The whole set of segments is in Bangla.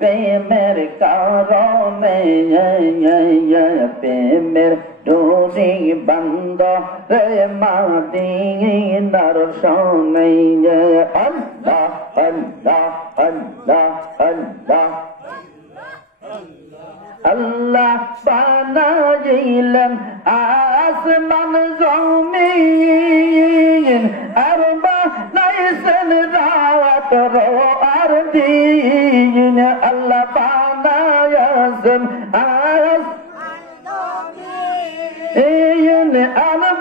প্রেমের কারণে প্রেমের ডোরি বন্ধ রে মদিনার সনে আল্লাহ আল্লাহ আল্লাহ আল্লাহ আল্লাহ বানাইলেন আসমান জমিন আর বানাইছেন রাত আর দিন আল্লাহ বানাইছেন আর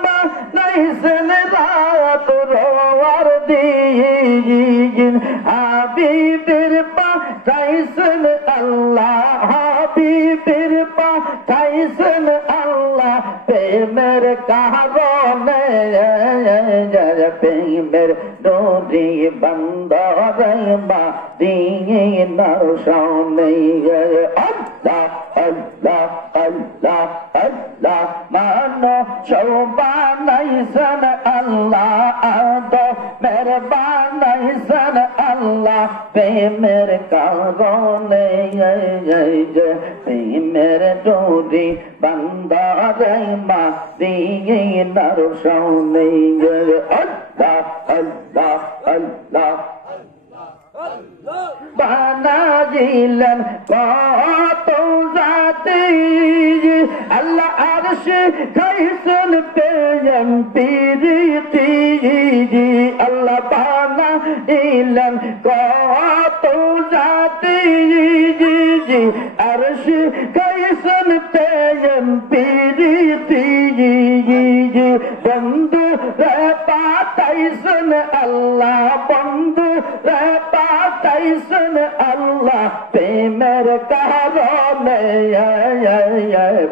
বানাইছেন রাত আর দিন হাবিবের পাঠাইছেন আল্লাহ হাবিবের পাঠাইছেন আল্লাহ প্রেমের কারণে প্রেমের ডোরি বন্ধ রে মদিনার সনে আল্লাহ আল্লাহ আল্লাহ আল্লাহ মানো বানাইছেন আল্লাহ আদমের বানাইছেন আল্লাহ প্রেমের কারণে প্রেমের ডোরি বন্ধ রে মদিনার সনে আল্লাহ আল্লাহ আল্লাহ বানাইলেন কত জাতি আল্লাহ আরশে খাইছেন প্রেম প্রীতি আল্লাহ বানাইলেন কত জাতি আরশে খাইছেন প্রেম প্রীতি বন্ধু রে পাঠাইছেন আল্লাহ বন্ধু রে পাঠাইছেন আল্লাহ প্রেমের কারণে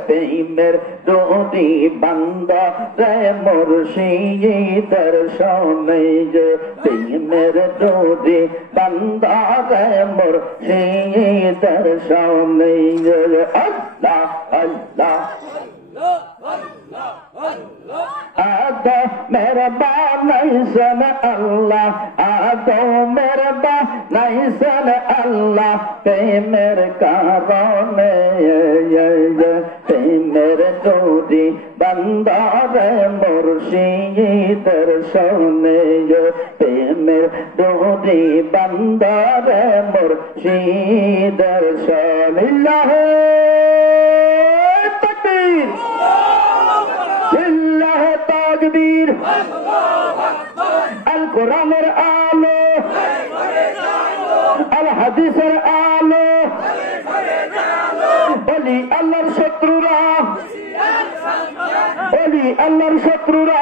প্রেমের ডোরি বন্ধ রে মুর্শিদের সনে প্রেমের ডোরি বন্ধ রে মুর্শিদের সনে আল্লাহ আল্লাহ মেরে বানাইছেন আল্লাহ মেরে বানাইছেন আল্লাহ প্রেমের কারণে প্রেমের ডোরি বন্ধ রে মুর্শিদের সনে প্রেমের ডোরি বন্ধ রে মুর্শিদের সনে তাকবীর লিল্লাহি তাকবীর আল কোরআনের আলো আল হাদিসের আলো বলি আল্লাহর শত্রুরা বলি আল্লাহর শত্রুরা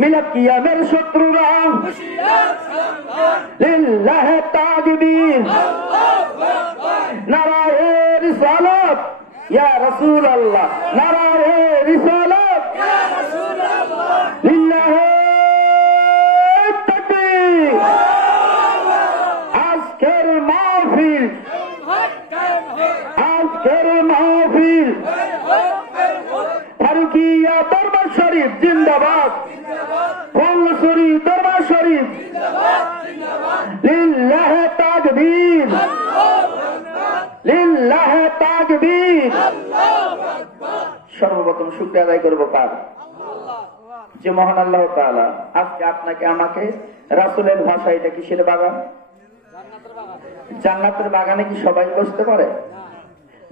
মিলাদ কিয়ামের শত্রুরা লিল্লাহি তাকবীর নারায়ে রিসালাত ইয়া রাসূলুল্লাহ নারায়ে রিসালাত ইয়া রাসূলুল্লাহ লিল্লাহি তাকবীর আজকের মাহফিল ফারুকিয়া দরবার শরীফ জিন্দাবাদ ফুলসুরি দরবার শরীফ লিল্লাহি তাকবীর লিল্লাহি তাকবীর সর্বপ্রথম শুকরিয়া আদায় করব কার যে মহান আল্লাহ তাআলা আজকে আপনাকে আমাকে রাসূলের ভাষায় এটা কিসের বাগান জান্নাতের বাগানে কি সবাই বসতে পারে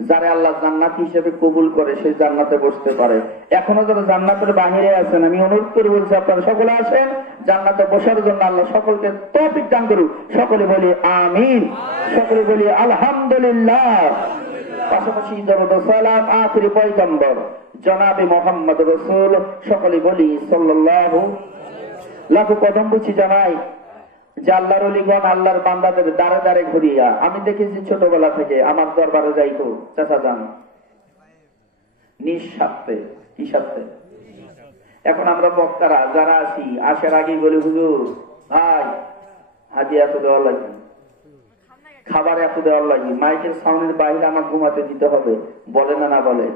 যারা আল্লাহ জান্নাত হিসেবে কবুল করে সে জান্নাতে বসতে পারে এখনো যারা জান্নাতের বাহিরে আছেন আমি অনুরোধ করে বলছি আপনারা সকলে আসেন জান্নাতে বসার জন্য আল্লাহ সকলকে তৌফিক দান করুক সকলে বলি আমিন সকলে বলি আলহামদুলিল্লাহ পাশাপাশি দরুদ ও সালাম আখিরি পয়গম্বর জনাবে মুহাম্মদ রাসূল সকলে বলি সাল্লাল্লাহু লাখো কদম বুঝি জানাই যে আল্লাহর ওলিগণ আল্লাহর বান্দাদের দ্বারে দ্বারে ঘুরিয়া আমি দেখেছি ছোটবেলা থেকে আমার দরবারে যাইতো চাচা যান নিঃস্বার্থে কি স্বার্থে এখন আমরা বক্তারা যারা আসি আসার আগেই বলি হুজুর ভাই হাদিয়া তো দেওয়া লাগবে খাবার এত দেওয়ার লাগে মাইকের সাউন্ডের বাইরে আমার ঘুমাতে দিতে হবে বলে না বলে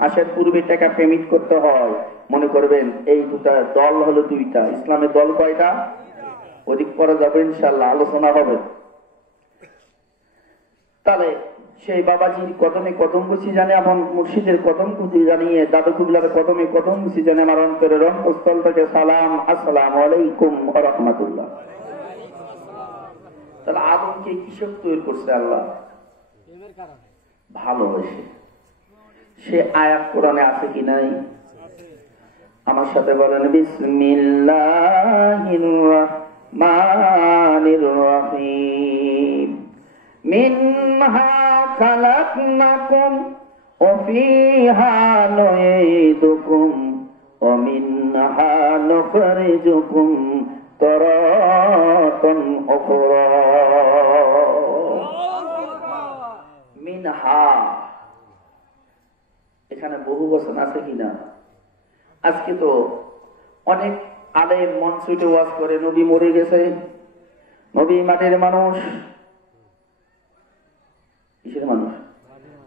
আসার পূর্বে টাকা পেমেন্ট করতে হয় মনে করবেন এই দুটা দল হলো দুইটা ইসলামের দল কয়টা অধিক পরে যাবে ইনশাআল্লাহ আলোচনা হবে তাহলে সেই বাবাজির কদমে কদম বসি জানে, আমার মুর্শিদের কদম কুচি জানিয়ে দাদু কুবলার কদমে কদম বসি জানে আমার অন্তরের অন্তঃস্থল থেকে সালাম, আসসালামু আলাইকুম ওয়া রাহমাতুল্লাহ। তাহলে আদমকে কিসব তৈরি করছে আল্লাহ? ভালোবেসে। সে আয়াত কোরআনে আছে কি নাই? আমার সাথে বলেন, বিসমিল্লাহির রাহমানির রাহিম। মিনহা খালাকনাকুম ওয়া ফিহা নুঈদুকুম ওয়া মিনহা নুখরিজুকুম তারাতান উখরা। মিনহা, এখানে বহু বচন আছে কিনা? আজকে তো অনেক আলেম মঞ্চে ওয়াজ করে নবী মরে গেছে, নবী মাটির মানুষ। কিসের মানুষ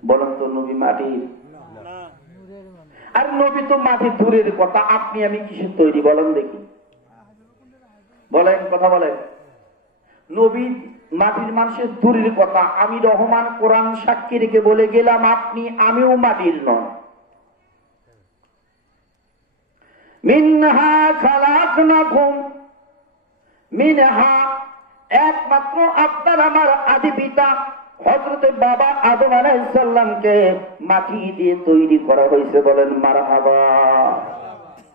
বলেন তো? নবী মাটির। আর নবী তো মাটি দূরের কথা, আপনি আমি কিসের তৈরি বলেন দেখি? বলেন, কথা বলেন। নবী মাটির মানুষের দূরের কথা, আমি রহমান কোরআন সাক্ষী রেখে বলে গেলাম আপনি আমিও মাটির নয়। মিনহা খালাকনাকুম, মিনহা একমাত্র আপনার আমার আদি পিতা হযরতে বাবা আদম আলাইহিস সালামকে মাটি দিয়ে তৈরি করা হয়েছে। বলেন মারহাবা।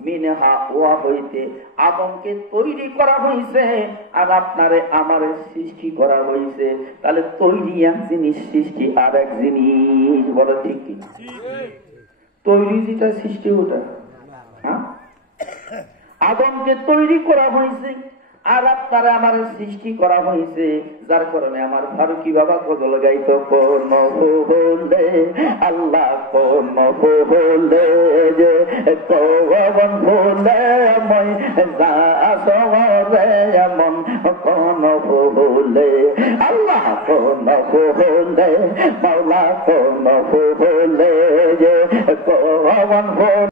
মিনহা, ওয়া হইতে আদমকে তৈরি করা হয়েছে, আর আপনারে আমারে সৃষ্টি করা হয়েছে। তাহলে তৈরি এক জিনিস, সৃষ্টি আর এক জিনিস। বলেন ঠিক কি? তৈরি যেটা, সৃষ্টি ওটা। আদমকে তৈরি করা হয়েছে আর আপনারা আমার সৃষ্টি করা হয়েছে, যার কারণে আমার ফারুকি বাবা গজল গাইতো, কোন হলে আল্লাহ কোন হলে যে কোন হলে মই যাসরে এমন কোন হলে আল্লাহ কোন হলে মাওলা কোন হলে যে কোন